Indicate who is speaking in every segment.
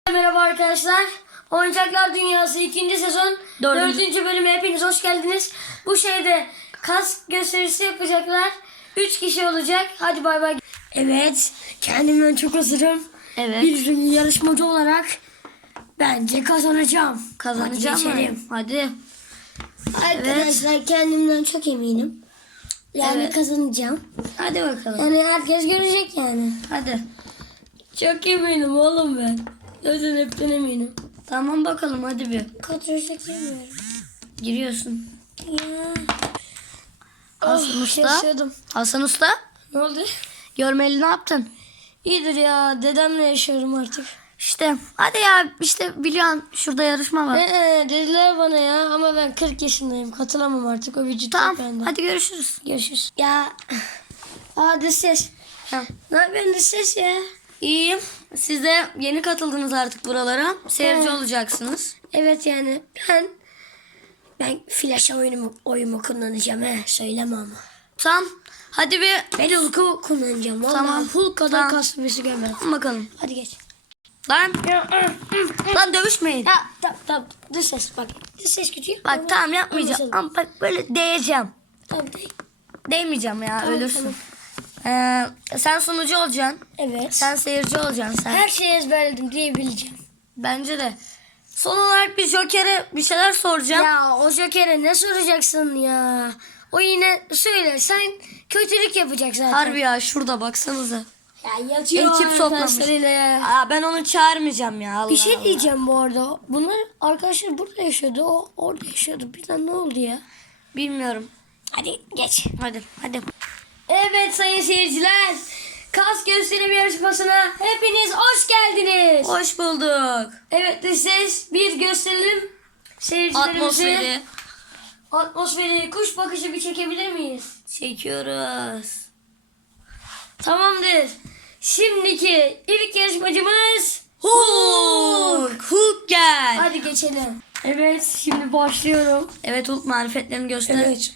Speaker 1: Merhaba arkadaşlar. Oyuncaklar Dünyası 2. sezon 4. bölüme hepiniz hoş geldiniz. Bu şeyde kas gösterisi yapacaklar. 3 kişi olacak. Hadi bay bay. Evet. Kendimden çok hazırım.
Speaker 2: Evet.
Speaker 1: Bir yarışmacı olarak bence kazanacağım.
Speaker 2: Kazanacağım
Speaker 1: Hadi geçelim.
Speaker 2: Hadi.
Speaker 1: Arkadaşlar kendimden çok eminim. Yani
Speaker 2: Evet.
Speaker 1: kazanacağım.
Speaker 2: Hadi bakalım.
Speaker 1: Yani herkes görecek yani.
Speaker 2: Hadi.
Speaker 1: Çok eminim oğlum ben. Zaten hepten eminim.
Speaker 2: Tamam bakalım hadi bir.
Speaker 1: Kontrol çekemiyorum.
Speaker 2: Giriyorsun.
Speaker 1: Ya.
Speaker 2: Hasan
Speaker 1: Oh,
Speaker 2: Usta.
Speaker 1: yaşadım.
Speaker 2: Hasan Usta.
Speaker 1: Ne oldu?
Speaker 2: Görmeli ne yaptın?
Speaker 1: İyidir ya. Dedemle yaşıyorum artık.
Speaker 2: İşte hadi ya işte biliyorsun şurada yarışma var.
Speaker 1: Dediler bana ya ama ben 40 yaşındayım. Katılamam artık o vücut
Speaker 2: Tamam
Speaker 1: yok bende.
Speaker 2: hadi görüşürüz.
Speaker 1: Görüşürüz. Ya. Hadi ses.
Speaker 2: Tamam.
Speaker 1: Ne yapıyorsun ses ya?
Speaker 2: İyiyim. Siz de yeni katıldınız artık buralara. Seyirci
Speaker 1: Evet.
Speaker 2: olacaksınız.
Speaker 1: Evet yani ben flash oyumu kullanacağım söyleme ama.
Speaker 2: Tamam. Hadi bir
Speaker 1: Ben Hulk'u kullanacağım. Vallahi
Speaker 2: Tamam.
Speaker 1: Hulk kadar
Speaker 2: Tamam.
Speaker 1: kaslı birisi görmedim.
Speaker 2: bakalım.
Speaker 1: Hadi geç.
Speaker 2: Lan. Lan dövüşmeyin.
Speaker 1: Ya tamam. Dış ses bak. Dış ses kötü.
Speaker 2: Bak tamam yapmayacağım. Ama bak böyle değeceğim.
Speaker 1: Tamam.
Speaker 2: Değmeyeceğim ya
Speaker 1: Tamam,
Speaker 2: ölürsün.
Speaker 1: tamam.
Speaker 2: Sen sunucu olacaksın.
Speaker 1: Evet.
Speaker 2: Sen seyirci olacaksın sen.
Speaker 1: Her şeyi ezberledim diyebileceğim.
Speaker 2: Bence de. Son olarak bir Joker'e bir şeyler soracağım.
Speaker 1: Ya o Joker'e ne soracaksın ya? O yine söylersen kötülük yapacak zaten.
Speaker 2: Harbi ya şurada baksanıza.
Speaker 1: Ya yatıyor
Speaker 2: Ekip toplamış.
Speaker 1: arkadaşlarıyla ya.
Speaker 2: Aa, ben onu çağırmayacağım ya. Allah
Speaker 1: Bir şey
Speaker 2: Allah.
Speaker 1: diyeceğim bu arada. Bunlar arkadaşlar burada yaşıyordu. O orada yaşıyordu. Birden ne oldu ya?
Speaker 2: Bilmiyorum.
Speaker 1: Hadi geç.
Speaker 2: Hadi.
Speaker 1: Evet sayın seyirciler. Kas gösterim yarışmasına hepiniz hoş geldiniz.
Speaker 2: Hoş bulduk.
Speaker 1: Evet dış ses bir gösterelim. Seyircilerimizi. Atmosferi, kuş bakışı bir çekebilir miyiz?
Speaker 2: Çekiyoruz.
Speaker 1: Tamamdır. Şimdiki ilk yarışmacımız
Speaker 2: Hulk gel.
Speaker 1: Hadi geçelim. Evet şimdi başlıyorum.
Speaker 2: Evet Hulk marifetlerini göster.
Speaker 1: Evet.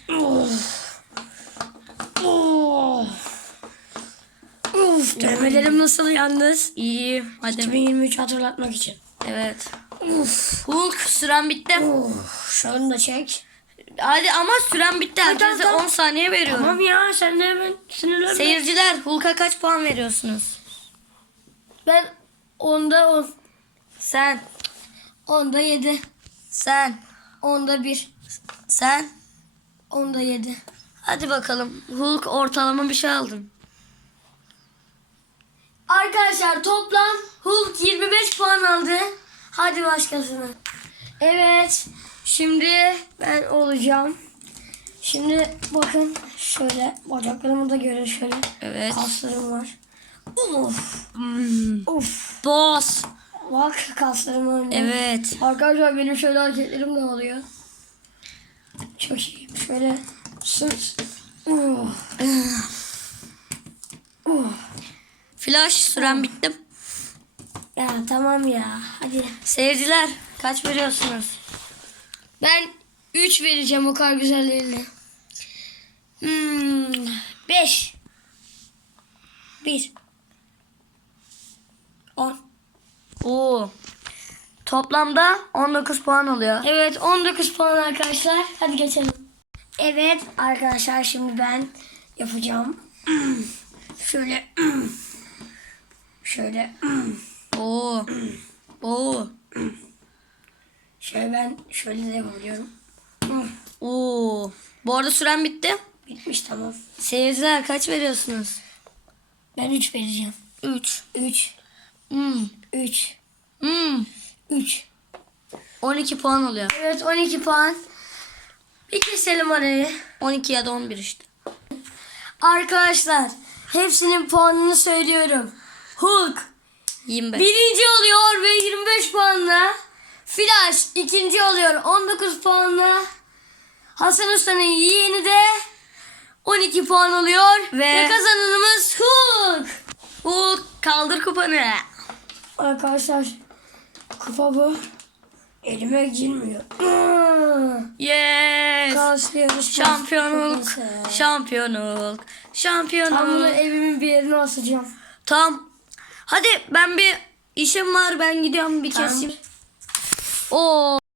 Speaker 1: Dövmelerim nasıl yalnız?
Speaker 2: İyi. Hadi.
Speaker 1: 2023 hatırlatmak için.
Speaker 2: Evet. Hulk süren bitti.
Speaker 1: Şunu da çek.
Speaker 2: Hadi ama süren bitti. Herkese
Speaker 1: tamam.
Speaker 2: 10 saniye veriyorum.
Speaker 1: Tamam ya sen de hemen sinirlenme.
Speaker 2: Seyirciler Hulk'a kaç puan veriyorsunuz?
Speaker 1: Ben 10'da 10.
Speaker 2: Sen.
Speaker 1: 10'da 7.
Speaker 2: Sen.
Speaker 1: 10'da 1.
Speaker 2: Sen.
Speaker 1: 10'da 7.
Speaker 2: Hadi bakalım. Hulk ortalama bir şey aldın.
Speaker 1: Arkadaşlar toplam Hulk 25 puan aldı. Hadi başkasına. Evet. Şimdi ben olacağım. Şimdi bakın şöyle bacaklarımı da görün şöyle.
Speaker 2: Evet.
Speaker 1: Kaslarım var. Uf. Uf.
Speaker 2: Boss.
Speaker 1: Bak kaslarım önde.
Speaker 2: Evet.
Speaker 1: Arkadaşlar benim şöyle hareketlerim de oluyor. Çok iyi. Şöyle sırt.
Speaker 2: Flash süren bitti.
Speaker 1: Ya tamam ya. Hadi.
Speaker 2: Seyirciler kaç veriyorsunuz?
Speaker 1: Ben 3 vereceğim o kadar güzellerine. 5. 1. 10.
Speaker 2: Oo. Toplamda 19 puan oluyor.
Speaker 1: Evet 19 puan arkadaşlar. Hadi geçelim. Evet arkadaşlar şimdi ben yapacağım. Şöyle. Şöyle.
Speaker 2: Oo. Oo.
Speaker 1: Şöyle ben şöyle de yapabiliyorum.
Speaker 2: Oo. Bu arada süren bitti.
Speaker 1: Bitmiş tamam.
Speaker 2: Seyirciler kaç veriyorsunuz?
Speaker 1: Ben 3 vereceğim.
Speaker 2: 3.
Speaker 1: 3.
Speaker 2: Hmm.
Speaker 1: 3.
Speaker 2: Hmm.
Speaker 1: 3.
Speaker 2: 12 puan oluyor.
Speaker 1: Evet 12 puan. Bir keselim arayı.
Speaker 2: 12 ya da 11 işte.
Speaker 1: Arkadaşlar hepsinin puanını söylüyorum. Hulk
Speaker 2: 25.
Speaker 1: birinci oluyor ve 25 puanla. Flash ikinci oluyor 19 puanla. Hasan Usta'nın yeğeni de 12 puan oluyor. Ve kazananımız Hulk.
Speaker 2: Hulk kaldır kupanı.
Speaker 1: Arkadaşlar kupa bu. Elime girmiyor.
Speaker 2: Yes.
Speaker 1: Kaslıyoruz.
Speaker 2: Şampiyon Hulk. Şampiyon Hulk. Şampiyon
Speaker 1: Tam bunu
Speaker 2: Hulk.
Speaker 1: evimin bir yerine asacağım.
Speaker 2: Tamam. Hadi ben bir işim var, ben gidiyorum bir
Speaker 1: Tamam.
Speaker 2: keseyim. Oo.